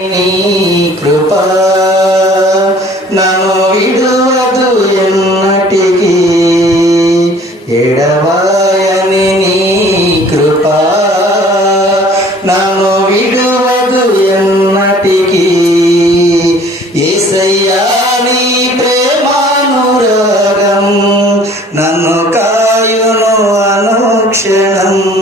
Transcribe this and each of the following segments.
కృపా. నన్ను విడువదు ఎన్నటికి. ఎడవాయని నీ కృపా. నన్ను విడువదు ఎన్నటికి. ఏసయ్యా నీ ప్రేమానురాగం నన్ను కాయును అనుక్షణం.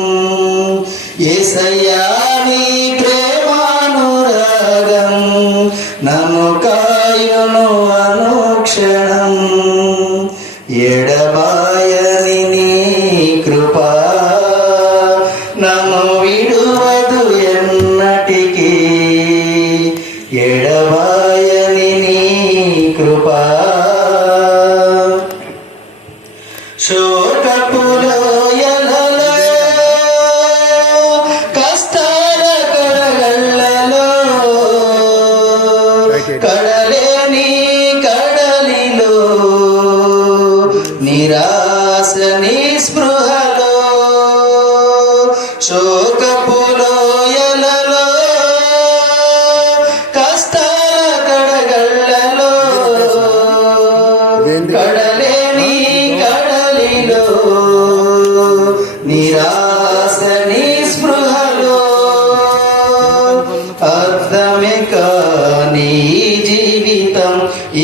నిరాశ నిస్పృహలో శోకపులోయలలో కష్టాల కడగళ్ళలో కడలేని కడలిలో నిరాశ నిస్పృహలో అర్థమే కాని జీవితం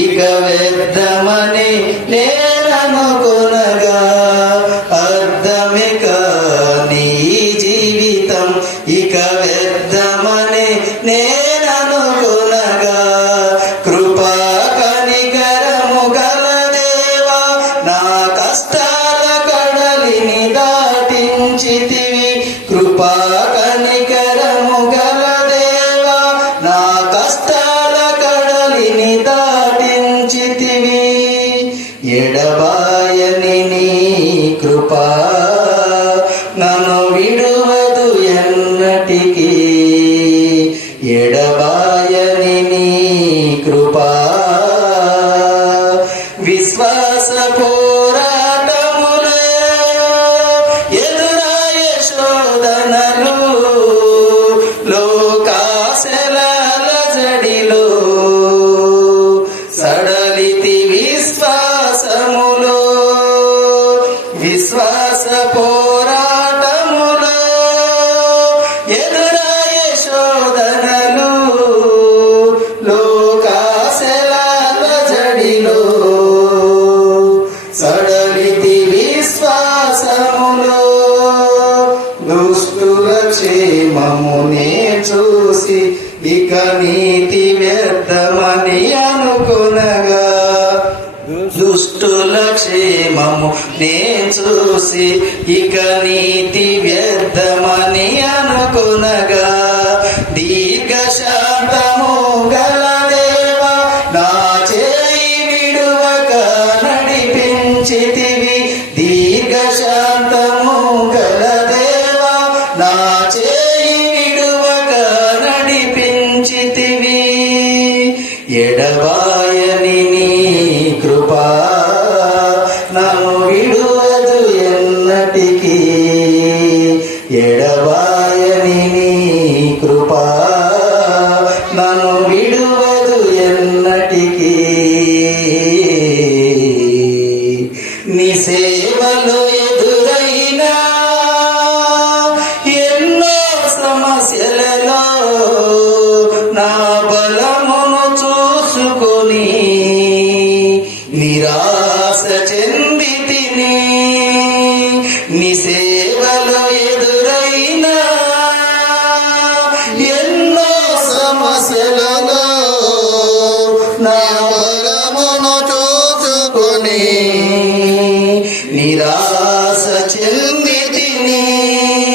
ఇక వ్యర్థమని నే की క్షేమమునే చూసి ఇక నీతి వ్యర్థమని అనుకునగా. దుష్టుల క్షేమము నే చూసి ఇక నీతి వ్యర్థమని అనుకునగా. que saçın didini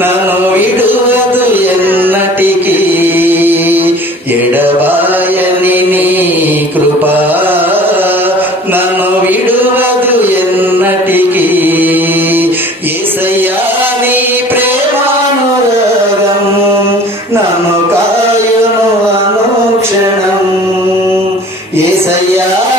నన్ను విడువదు ఎన్నటికీ. ఎడబాయని నీ కృప నన్ను విడువదు ఎన్నటికీ. ఏసయ్యా నీ ప్రేమానురాగం నన్ను కాయును అనుక్షణం. ఏసయ్యా